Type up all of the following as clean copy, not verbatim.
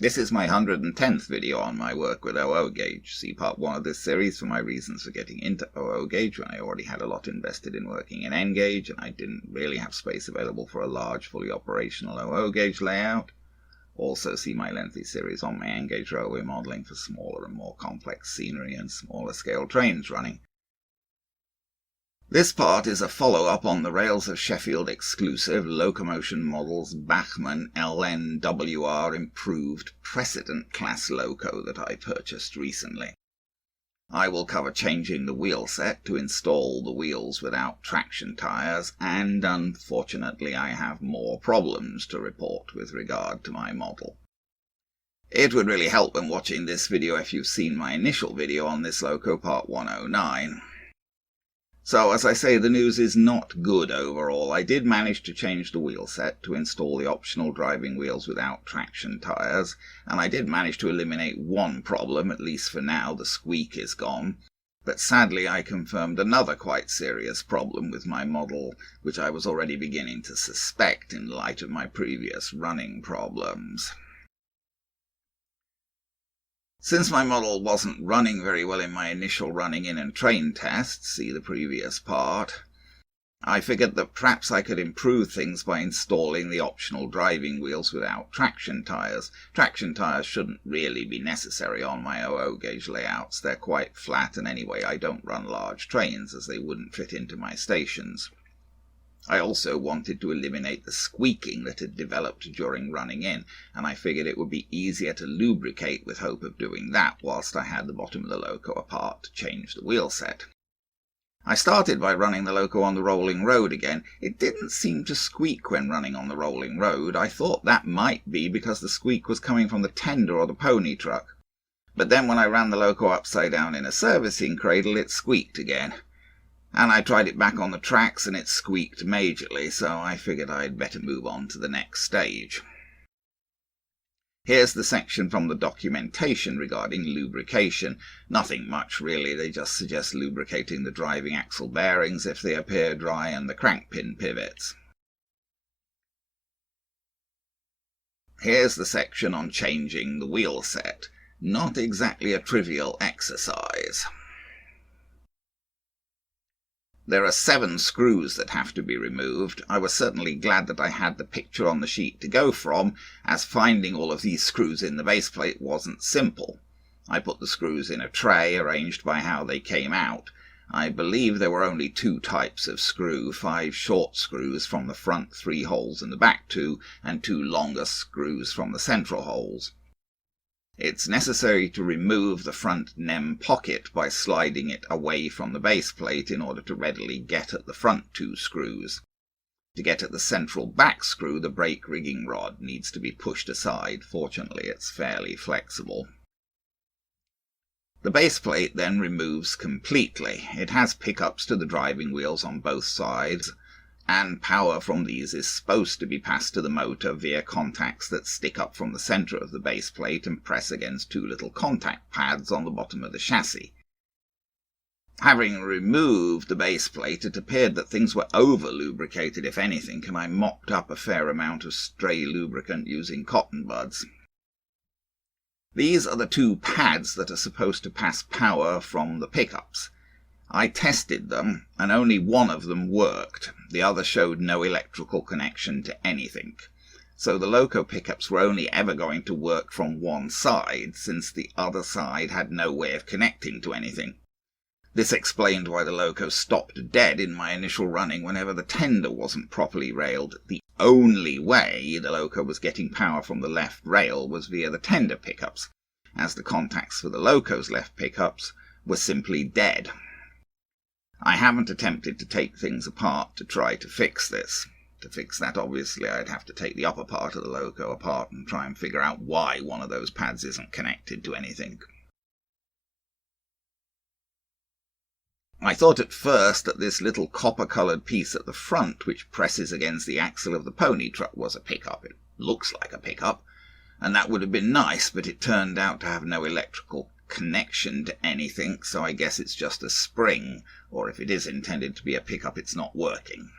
This is my 110th video on my work with OO gauge. See part 1 of this series for my reasons for getting into OO gauge when I already had a lot invested in working in N gauge and I didn't really have space available for a large, fully operational OO gauge layout. Also see my lengthy series on my N gauge railway modelling for smaller and more complex scenery and smaller scale trains running. This part is a follow-up on the Rails of Sheffield exclusive Locomotion Models Bachmann L&NWR Improved Precedent class loco that I purchased recently. I will cover changing the wheel set to install the wheels without traction tyres, and unfortunately I have more problems to report with regard to my model. It would really help when watching this video if you've seen my initial video on this loco, part 109. So, as I say, the news is not good overall. I did manage to change the wheel set to install the optional driving wheels without traction tyres, and I did manage to eliminate one problem, at least for now. The squeak is gone. But sadly I confirmed another quite serious problem with my model, which I was already beginning to suspect in light of my previous running problems. Since my model wasn't running very well in my initial running in and train tests, see the previous part, I figured that perhaps I could improve things by installing the optional driving wheels without traction tyres. Traction tyres shouldn't really be necessary on my OO gauge layouts. They're quite flat, and anyway I don't run large trains as they wouldn't fit into my stations. I also wanted to eliminate the squeaking that had developed during running in, and I figured it would be easier to lubricate with hope of doing that whilst I had the bottom of the loco apart to change the wheel set. I started by running the loco on the rolling road again. It didn't seem to squeak when running on the rolling road. I thought that might be because the squeak was coming from the tender or the pony truck. But then when I ran the loco upside down in a servicing cradle, it squeaked again. And I tried it back on the tracks and it squeaked majorly, so I figured I'd better move on to the next stage. Here's the section from the documentation regarding lubrication. Nothing much really, they just suggest lubricating the driving axle bearings if they appear dry and the crank pin pivots. Here's the section on changing the wheel set. Not exactly a trivial exercise. There are 7 screws that have to be removed. I was certainly glad that I had the picture on the sheet to go from, as finding all of these screws in the base plate wasn't simple. I put the screws in a tray, arranged by how they came out. I believe there were only 2 types of screw, 5 short screws from the front 3 holes and the back 2, and 2 longer screws from the central holes. It's necessary to remove the front NEM pocket by sliding it away from the base plate in order to readily get at the front 2 screws. To get at the central back screw, the brake rigging rod needs to be pushed aside. Fortunately, it's fairly flexible. The base plate then removes completely. It has pickups to the driving wheels on both sides, and power from these is supposed to be passed to the motor via contacts that stick up from the centre of the base plate and press against 2 little contact pads on the bottom of the chassis. Having removed the base plate, it appeared that things were over-lubricated, if anything, and I mopped up a fair amount of stray lubricant using cotton buds. These are the 2 pads that are supposed to pass power from the pickups. I tested them, and only one of them worked. The other showed no electrical connection to anything. So the loco pickups were only ever going to work from one side, since the other side had no way of connecting to anything. This explained why the loco stopped dead in my initial running whenever the tender wasn't properly railed. The only way the loco was getting power from the left rail was via the tender pickups, as the contacts for the loco's left pickups were simply dead. I haven't attempted to take things apart to try to fix this. To fix that, obviously, I'd have to take the upper part of the loco apart and try and figure out why one of those pads isn't connected to anything. I thought at first that this little copper-coloured piece at the front, which presses against the axle of the pony truck, was a pickup. It looks like a pickup, and that would have been nice, but it turned out to have no electrical connection to anything, so I guess it's just a spring, or if it is intended to be a pickup, it's not working.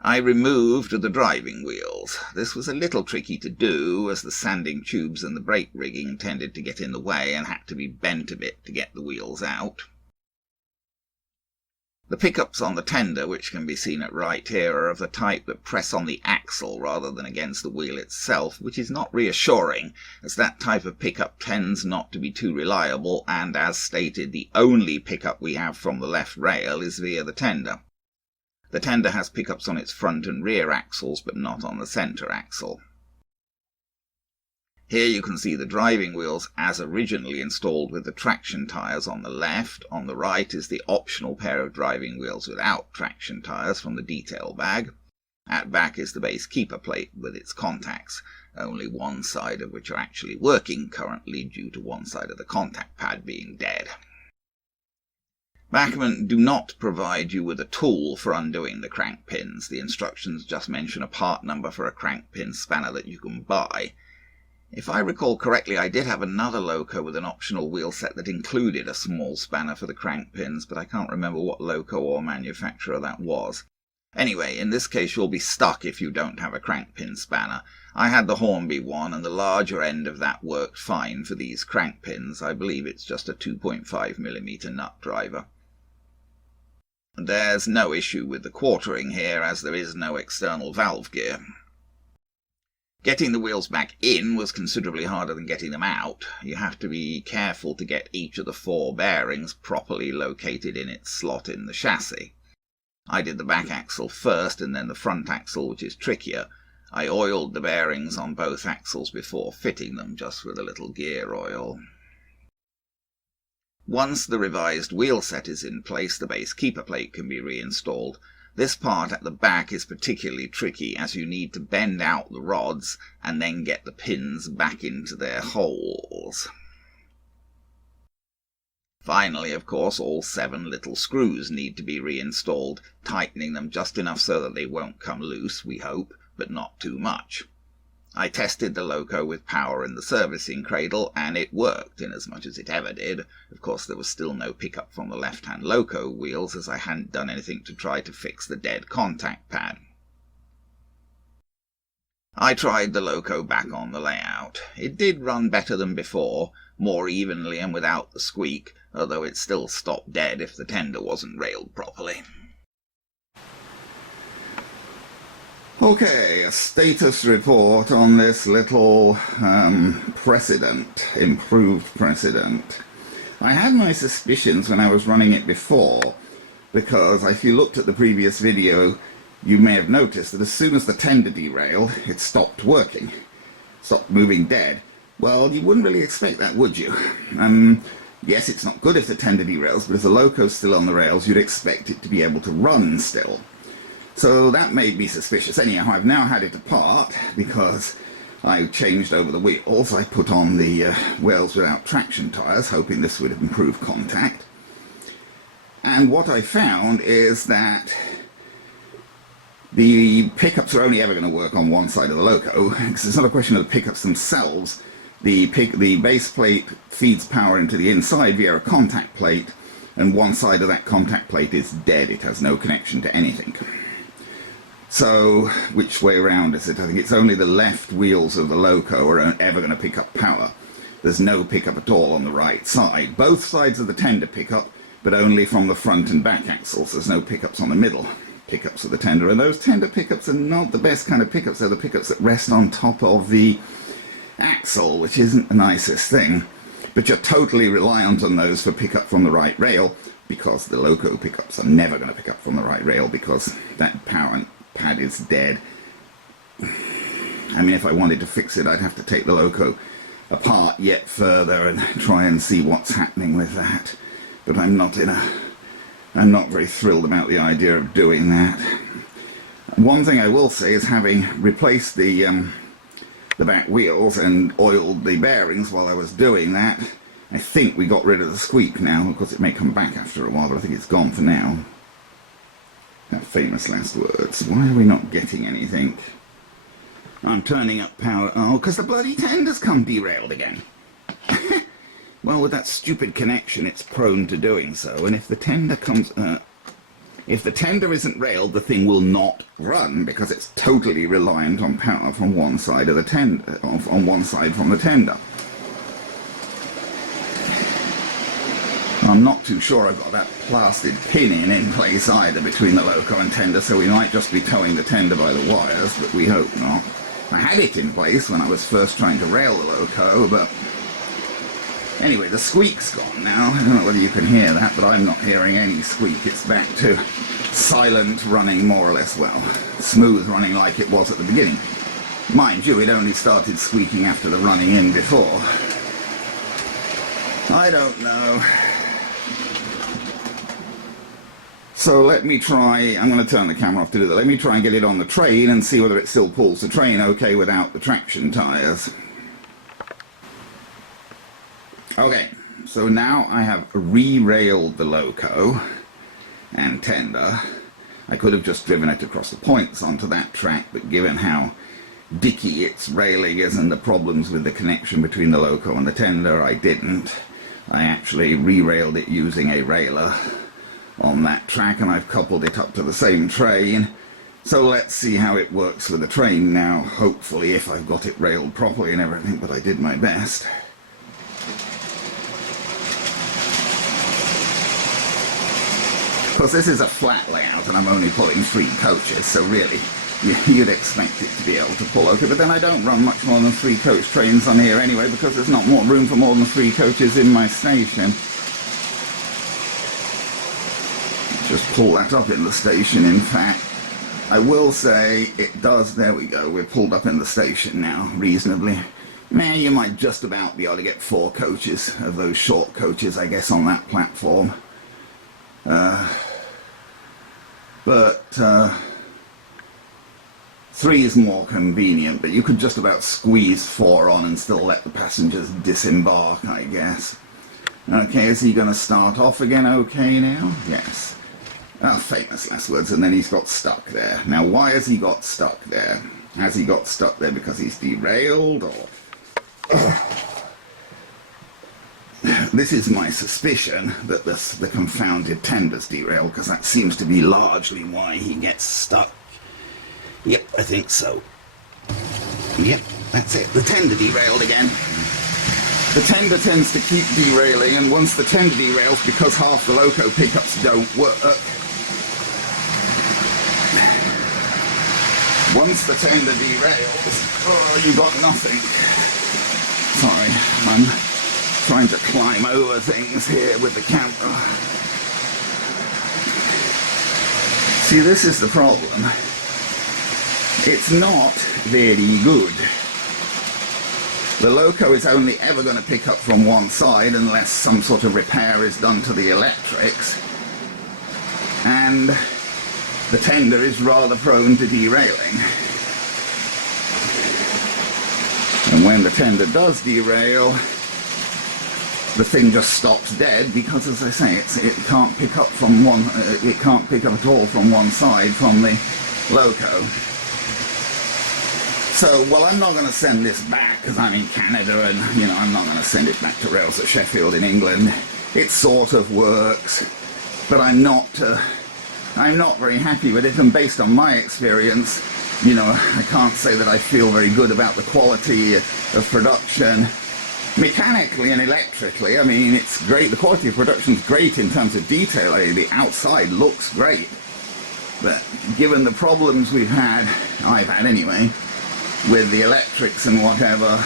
I removed the driving wheels. This was a little tricky to do, as the sanding tubes and the brake rigging tended to get in the way and had to be bent a bit to get the wheels out. The pickups on the tender, which can be seen at right here, are of the type that press on the axle rather than against the wheel itself, which is not reassuring, as that type of pickup tends not to be too reliable, and as stated, the only pickup we have from the left rail is via the tender. The tender has pickups on its front and rear axles, but not on the centre axle. Here you can see the driving wheels as originally installed with the traction tyres on the left. On the right is the optional pair of driving wheels without traction tyres from the detail bag. At back is the base keeper plate with its contacts, only one side of which are actually working currently due to one side of the contact pad being dead. Bachmann do not provide you with a tool for undoing the crank pins. The instructions just mention a part number for a crank pin spanner that you can buy. If I recall correctly, I did have another Loco with an optional wheel set that included a small spanner for the crank pins, but I can't remember what Loco or manufacturer that was. Anyway, in this case you'll be stuck if you don't have a crank pin spanner. I had the Hornby one, and the larger end of that worked fine for these crank pins. I believe it's just a 2.5mm nut driver. There's no issue with the quartering here, as there is no external valve gear. Getting the wheels back in was considerably harder than getting them out. You have to be careful to get each of the 4 bearings properly located in its slot in the chassis. I did the back axle first and then the front axle, which is trickier. I oiled the bearings on both axles before fitting them, just with a little gear oil. Once the revised wheel set is in place, the base keeper plate can be reinstalled. This part at the back is particularly tricky, as you need to bend out the rods and then get the pins back into their holes. Finally, of course, all 7 little screws need to be reinstalled, tightening them just enough so that they won't come loose, we hope, but not too much. I tested the Loco with power in the servicing cradle, and it worked, inasmuch as it ever did. Of course, there was still no pickup from the left-hand Loco wheels, as I hadn't done anything to try to fix the dead contact pad. I tried the Loco back on the layout. It did run better than before, more evenly and without the squeak, although it still stopped dead if the tender wasn't railed properly. Okay, a status report on this little precedent, improved precedent. I had my suspicions when I was running it before, because if you looked at the previous video, you may have noticed that as soon as the tender derailed, it stopped working, stopped moving dead. Well, you wouldn't really expect that, would you? Yes, it's not good if the tender derails, but if the Loco's still on the rails, you'd expect it to be able to run still. So that made me suspicious. Anyhow, I've now had it apart because I changed over the wheels. I put on the wheels without traction tyres, hoping this would improve contact. And what I found is that the pickups are only ever going to work on one side of the Loco, because it's not a question of the pickups themselves. The base plate feeds power into the inside via a contact plate, and one side of that contact plate is dead. It has no connection to anything. So, which way around is it? I think it's only the left wheels of the Loco are ever going to pick up power. There's no pickup at all on the right side. Both sides of the tender pickup, but only from the front and back axles. There's no pickups on the middle pickups of the tender. And those tender pickups are not the best kind of pickups. They're the pickups that rest on top of the axle, which isn't the nicest thing. But you're totally reliant on those for pickup from the right rail, because the Loco pickups are never going to pick up from the right rail, because that power pad is dead. I mean, if I wanted to fix it, I'd have to take the Loco apart yet further and try and see what's happening with that. But I'm not very thrilled about the idea of doing that. One thing I will say is, having replaced the back wheels and oiled the bearings while I was doing that, I think we got rid of the squeak now. Of course, it may come back after a while, but I think it's gone for now. That famous last words. Why are we not getting anything? I'm turning up power. Oh, because the bloody tender's come derailed again. Well, with that stupid connection, it's prone to doing so. And if the tender comes... If the tender isn't railed, the thing will not run because it's totally reliant on power from one side of the tender, on one side from the tender. I'm not too sure I've got that plastered pin in place either between the loco and tender, so we might just be towing the tender by the wires, but we hope not. I had it in place when I was first trying to rail the loco, but anyway, the squeak's gone now. I don't know whether you can hear that, but I'm not hearing any squeak. It's back to silent running more or less, well, smooth running like it was at the beginning. Mind you, it only started squeaking after the running in before. I don't know. So let me try, I'm going to turn the camera off to do that. Let me try and get it on the train and see whether it still pulls the train okay without the traction tyres. Okay, so now I have re-railed the loco and tender. I could have just driven it across the points onto that track, but given how dicky its railing is and the problems with the connection between the loco and the tender, I didn't. I actually re-railed it using a railer on that track, and I've coupled it up to the same train. So let's see how it works with the train now, hopefully, if I've got it railed properly and everything, but I did my best. Of course, this is a flat layout and I'm only pulling 3 coaches, so really you'd expect it to be able to pull okay, but then I don't run much more than 3 coach trains on here anyway, because there's not more room for more than 3 coaches in my station. Just pull that up in the station, in fact. I will say it does, there we go, we're pulled up in the station now, reasonably. Man, you might just about be able to get 4 coaches of those short coaches, I guess, on that platform. But 3 is more convenient, but you could just about squeeze 4 on and still let the passengers disembark, I guess. Okay, is he going to start off again okay now? Yes. Ah, famous last words, and then he's got stuck there. Now, why has he got stuck there? Has he got stuck there because he's derailed, or... This is my suspicion, that the confounded tender's derailed, because that seems to be largely why he gets stuck. Yep, I think so. Yep, that's it. The tender derailed again. The tender tends to keep derailing, and once the tender derails, because half the loco pickups don't work, once the tender derails, oh, you got nothing. Sorry, I'm trying to climb over things here with the camera. See, this is the problem. It's not very good. The loco is only ever going to pick up from one side unless some sort of repair is done to the electrics. And the tender is rather prone to derailing. And when the tender does derail, the thing just stops dead because, as I say, it can't pick up from one. It can't pick up at all from one side from the loco. So, well, I'm not going to send this back because I'm in Canada, and I'm not going to send it back to Rails of Sheffield in England. It sort of works, but I'm not very happy with it. And based on my experience, I can't say that I feel very good about the quality of production. Mechanically and electrically, I mean, it's great. The quality of production is great in terms of detail. The outside looks great. But given the problems I've had anyway, with the electrics and whatever,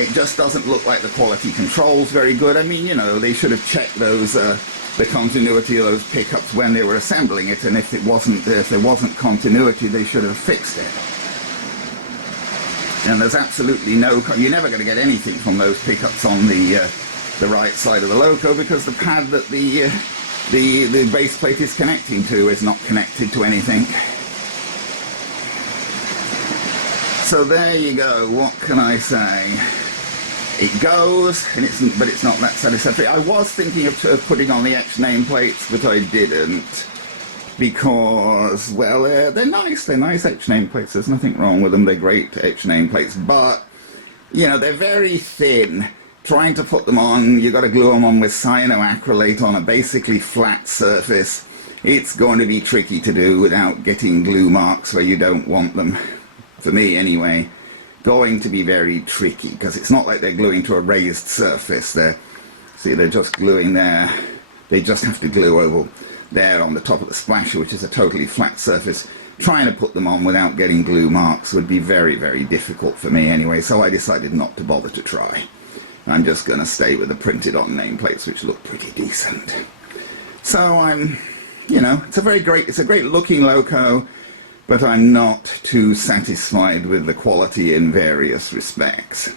it just doesn't look like the quality control's very good. I mean, they should have checked those, the continuity of those pickups when they were assembling it, and if there wasn't continuity, they should have fixed it. And there's absolutely you're never going to get anything from those pickups on the right side of the loco, because the pad that the base plate is connecting to is not connected to anything. So there you go, what can I say? It goes, but it's not that satisfactory. I was thinking of putting on the X nameplates, but I didn't. Because, well, they're nice X nameplates, there's nothing wrong with them, they're great X nameplates, but, they're very thin. Trying to put them on, you've got to glue them on with cyanoacrylate on a basically flat surface, it's going to be tricky to do without getting glue marks where you don't want them. For me anyway, going to be very tricky, because it's not like they're gluing to a raised surface. They're just gluing there. They just have to glue over there on the top of the splasher, which is a totally flat surface. Trying to put them on without getting glue marks would be very, very difficult for me anyway, so I decided not to bother to try. I'm just going to stay with the printed on nameplates, which look pretty decent. So it's a great looking loco, but I'm not too satisfied with the quality in various respects.